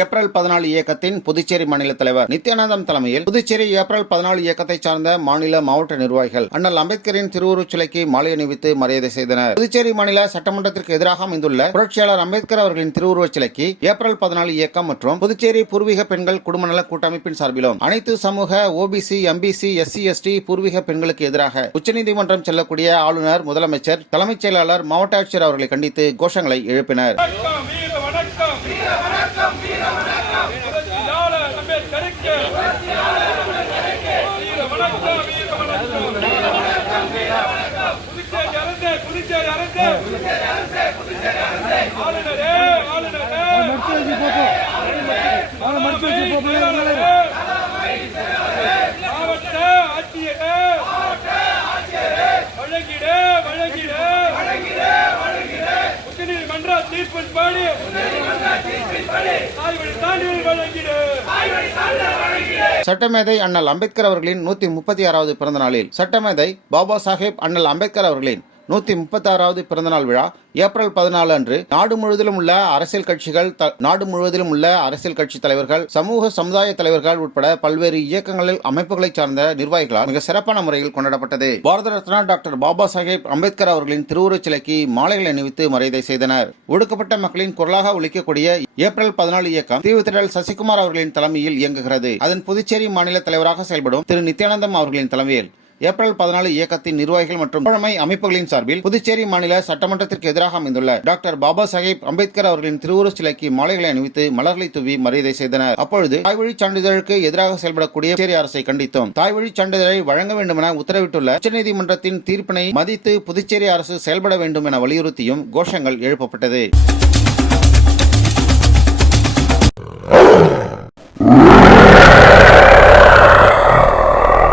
April 14 இயக்கத்தின் புதுச்சேரி மாநில தலைவர் நித்யானந்தம் தலைமையில் புதுச்சேரி ஏப்ரல் 14 இயக்கத்தை சார்ந்த மாநில மாவட்ட நிர்வாகிகள் அண்ணல் அம்பேத்கரின் திருவுருவச் சிலைக்கு மாலை அணிவித்து மரியாதை செய்தனர். புதுச்சேரி மாநில சட்டமன்றத்திற்கு எதிராக அமைந்துள்ள புரட்சியாளர் அம்பேத்கர் அவர்களின் திருவுருவச் சிலைக்கு ஏப்ரல் 14 இயக்கம் மற்றும் புதுச்சேரி பூர்வீக பெண்கள் குடும்ப நல கூட்டமைப்பின் சார்பிலும் அனைத்து சமூக ஓபிசி, எம்பிசி, எஸ்சி, எஸ்டி பூர்வீக பெண்களுக்கு எதிராக உச்சநீதிமன்றம் செல்லக்கூடிய ஆளுநர், முதலமைச்சர், தலைமைச் செயலாளர், மாவட்ட ஆட்சியர் அவர்களை கண்டித்து கோஷங்களை எழுப்பினர். சட்டமேதை அண்ணல் அம்பேத்கர் அவர்களின் 136வது பிறந்த நாளில் சட்டமேதை பாபா சாஹேப் அண்ணல் அம்பேத்கர் அவர்களின் 136வது பிறந்தநாள் விழா ஏப்ரல் 14 அன்று நாடு முழுவதிலும் உள்ள அரசியல் கட்சி தலைவர்கள், சமூக சமுதாய தலைவர்கள் உட்பட பல்வேறு இயக்கங்களில் அமைப்புகளை சார்ந்த நிர்வாகிகளால் மிக சிறப்பான முறையில் கொண்டாடப்பட்டது. பாரத ரத்னா டாக்டர் பாபா சாஹேப் அம்பேத்கர் அவர்களின் திருவுருவச் சிலைக்கு மாலைகள் அணிவித்து மரியாதை செய்தனர். ஒடுக்கப்பட்ட மக்களின் குரலாக ஒலிக்கக்கூடிய ஏப்ரல் 14 இயக்கம் தீவுத்திடல் சசிகுமார் அவர்களின் தலைமையில் இயங்குகிறது. அதன் புதுச்சேரி மாநில தலைவராக செயல்படும் திரு நித்யானந்தம் அவர்களின் தலைமையில் ஏப்ரல் 14 இயக்கத்தின் நிர்வாகிகள் மற்றும் தோழமை அமைப்புகளின் சார்பில் புதுச்சேரி மாநில சட்டமன்றத்திற்கு எதிராக அமைந்துள்ள டாக்டர் பாபா சாஹேப் அம்பேத்கர் அவர்களின் திருவுருவச் சிலைக்கு மாலைகளை அணிவித்து மலர்களை தூவி மரியாதை செய்தனர். அப்பொழுது தாய்வழி சான்றிதழுக்கு எதிராக செயல்படக்கூடிய புதுச்சேரி அரசை கண்டித்தும் தாய்வழி சான்றிதழை வழங்க வேண்டும் என உத்தரவிட்டுள்ள உச்சநீதிமன்றத்தின் தீர்ப்பினை மதித்து புதுச்சேரி அரசு செயல்பட வேண்டும் என வலியுறுத்தியும் கோஷங்கள் எழுப்பப்பட்டது.